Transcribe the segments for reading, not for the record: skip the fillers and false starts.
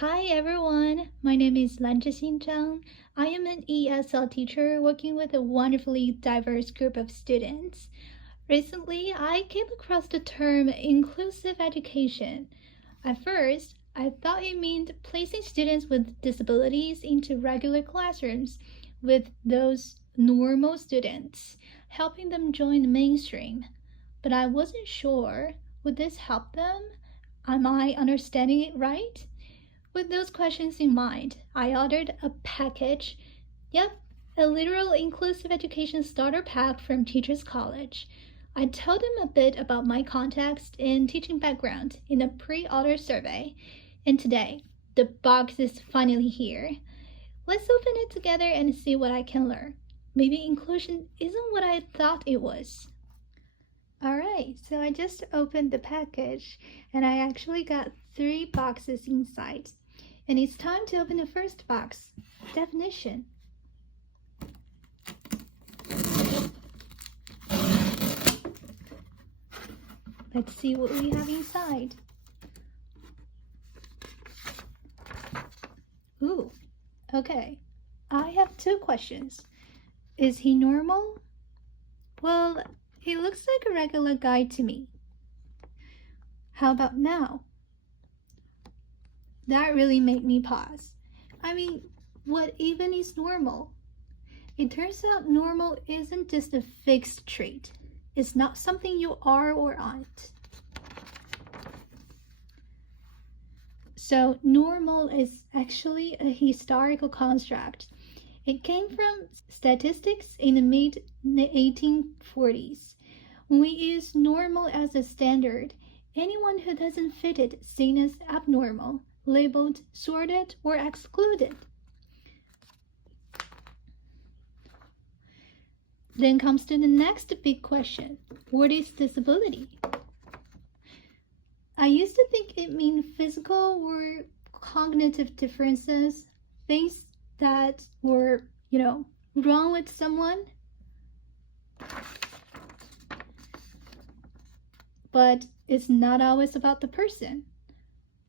Hi everyone, my name is Lanjixin Zhang. I am an ESL teacher working with a wonderfully diverse group of students. Recently, I came across the term inclusive education. At first, I thought it meant placing students with disabilities into regular classrooms with those normal students, helping them join the mainstream. But I wasn't sure, would this help them? Am I understanding it right? With those questions in mind, I ordered a package. Yep, a literal inclusive education starter pack from Teachers College. I told them a bit about my context and teaching background in a pre-order survey, and today, the box is finally here. Let's open it together and see what I can learn. Maybe inclusion isn't what I thought it was. Alright, so I just opened the package and I actually got 3 boxes inside. And it's time to open the first box, definition. Let's see what we have inside. Ooh, okay. I have 2 questions. Is he normal? Well, he looks like a regular guy to me. How about now? That really made me pause. I mean, what even is normal? It turns out normal isn't just a fixed trait. It's not something you are or aren't. So normal is actually a historical construct. It came from statistics in the mid-1840s. When we use normal as a standard, anyone who doesn't fit it is seen as abnormal, labeled, sorted, or excluded. Then comes to the next big question. What is disability? I used to think it meant physical or cognitive differences, things that were, wrong with someone. But it's not always about the person.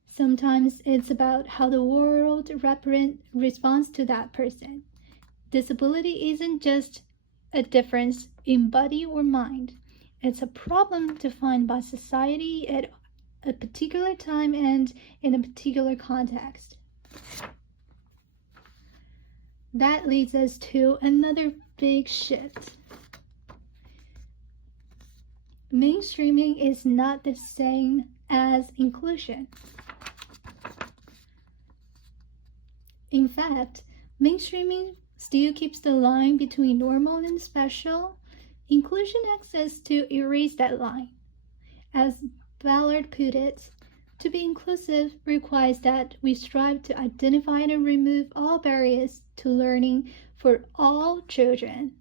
Sometimes it's about how the world responds to that person. Disability isn't just a difference in body or mind. It's a problem defined by society at a particular time and in a particular context. That leads us to another big shift. Mainstreaming is not the same as inclusion. In fact, mainstreaming still keeps the line between normal and special. Inclusion exists to erase that line. As Ballard put it, to be inclusive requires that we strive to identify and remove all barriers to learning for all children,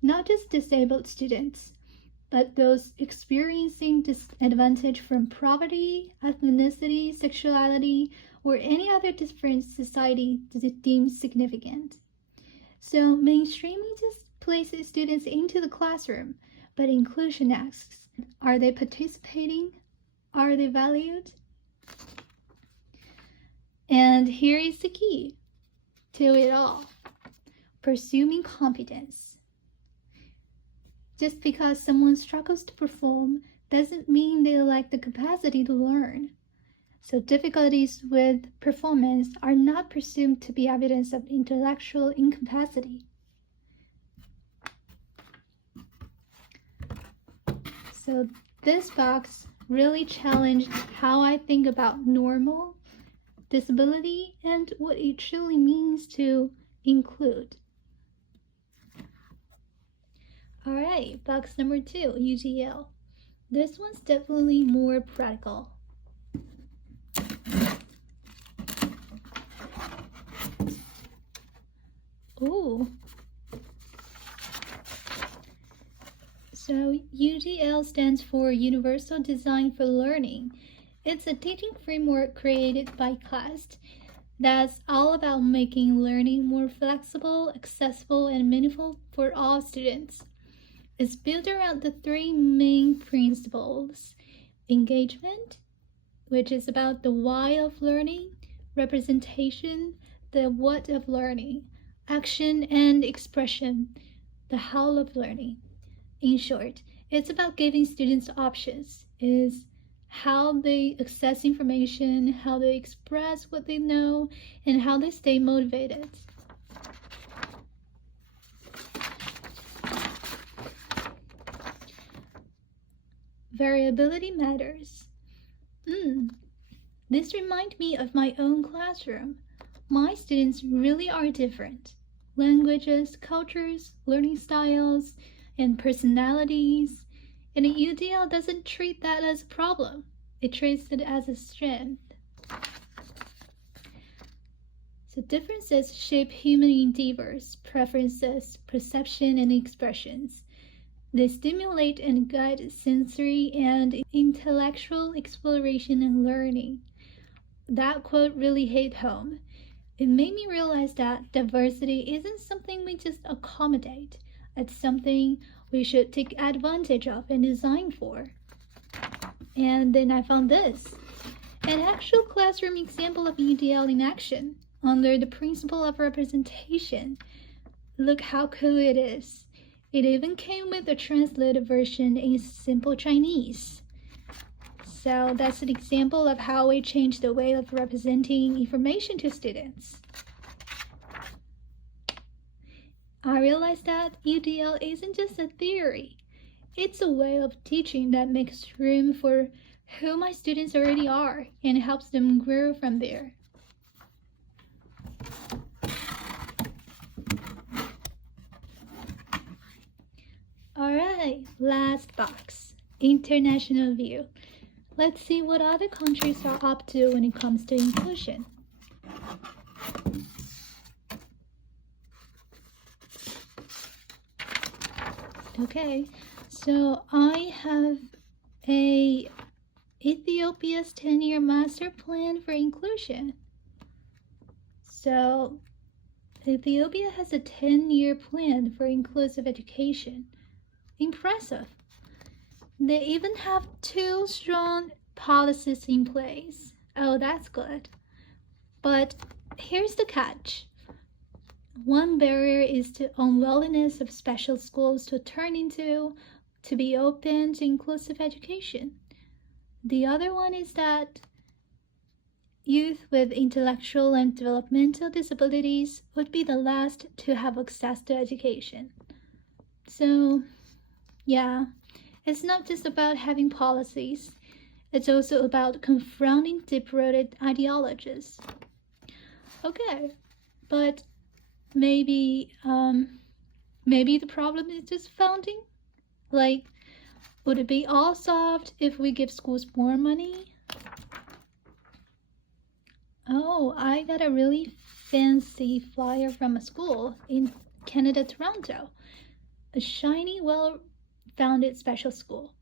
not just disabled students, but those experiencing disadvantage from poverty, ethnicity, sexuality, or any other difference society deems significant. So mainstreaming just places students into the classroom, but inclusion asks, are they participating? Are they valued? And here is the key to it all. Pursuing competence. Just because someone struggles to perform doesn't mean they lack the capacity to learn. So difficulties with performance are not presumed to be evidence of intellectual incapacity. So this box really challenged how I think about normal, disability, and what it truly means to include. Alright, box number 2, UGL. This one's definitely more practical. Ooh. So UGL stands for Universal Design for Learning. It's a teaching framework created by CLAST that's all about making learning more flexible, accessible, and meaningful for all students. It's built around the 3 main principles: engagement, which is about the why of learning, representation, the what of learning, action and expression, the how of learning. In short, it's about giving students options, is how they access information, how they express what they know, and how they stay motivated. Variability matters. This reminds me of my own classroom. My students really are different. Languages, cultures, learning styles, and personalities. And UDL doesn't treat that as a problem. It treats it as a strength. So differences shape human endeavors, preferences, perception, and expressions. They stimulate and guide sensory and intellectual exploration and learning. That quote really hit home. It made me realize that diversity isn't something we just accommodate. It's something we should take advantage of and design for. And then I found this, an actual classroom example of UDL in action under the principle of representation. Look how cool it is. It even came with a translated version in simple Chinese. So that's an example of how we change the way of representing information to students. I realized that UDL isn't just a theory. It's a way of teaching that makes room for who my students already are and helps them grow from there. Alright, last box, international view. Let's see what other countries are up to when it comes to inclusion. Okay, so I have Ethiopia's 10-year master plan for inclusion. So Ethiopia has a 10-year plan for inclusive education. Impressive. They even have 2 strong policies in place. Oh, that's good. But here's the catch. One barrier is the unwillingness of special schools to be open to inclusive education. The other one is that youth with intellectual and developmental disabilities would be the last to have access to education. So, yeah, it's not just about having policies. It's also about confronting deep-rooted ideologies. Okay, but maybe the problem is just funding? Like, would it be all solved if we give schools more money? Oh, I got a really fancy flyer from a school in Canada, Toronto. A shiny, well-founded special school.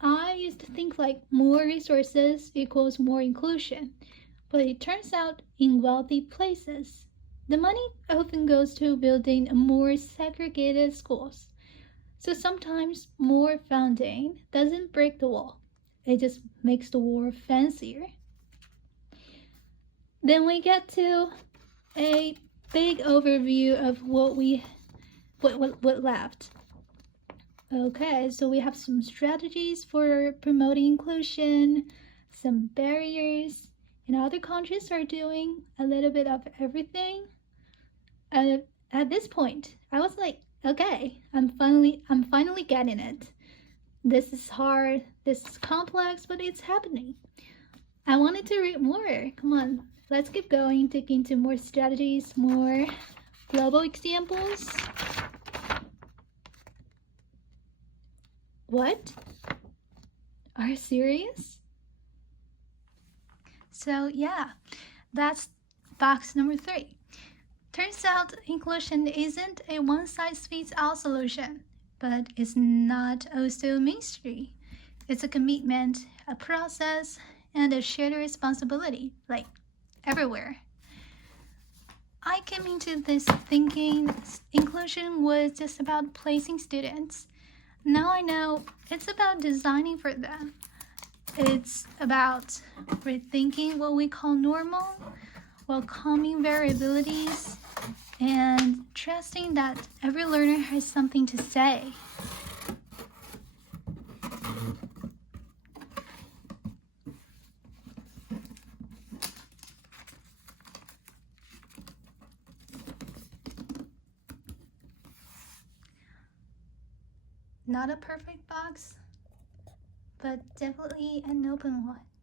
I used to think like more resources equals more inclusion, but it turns out in wealthy places, the money often goes to building more segregated schools. So sometimes more funding doesn't break the wall. It just makes the wall fancier. Then we get to a big overview of what left. Okay, so we have some strategies for promoting inclusion, some barriers, and other countries are doing a little bit of everything. At this point, I was like, okay, I'm finally getting it. This is hard, this is complex, but it's happening. I wanted to read more. Come on, let's keep going, dig into more strategies, more global examples. What? Are you serious? So yeah, that's box number 3. Turns out inclusion isn't a one-size-fits-all solution, but it's not also a mystery. It's a commitment, a process, and a shared responsibility, like everywhere. I came into this thinking inclusion was just about placing students. Now I know it's about designing for them. It's about rethinking what we call normal, welcoming variabilities, and trusting that every learner has something to say. Not a perfect box, but definitely an open one.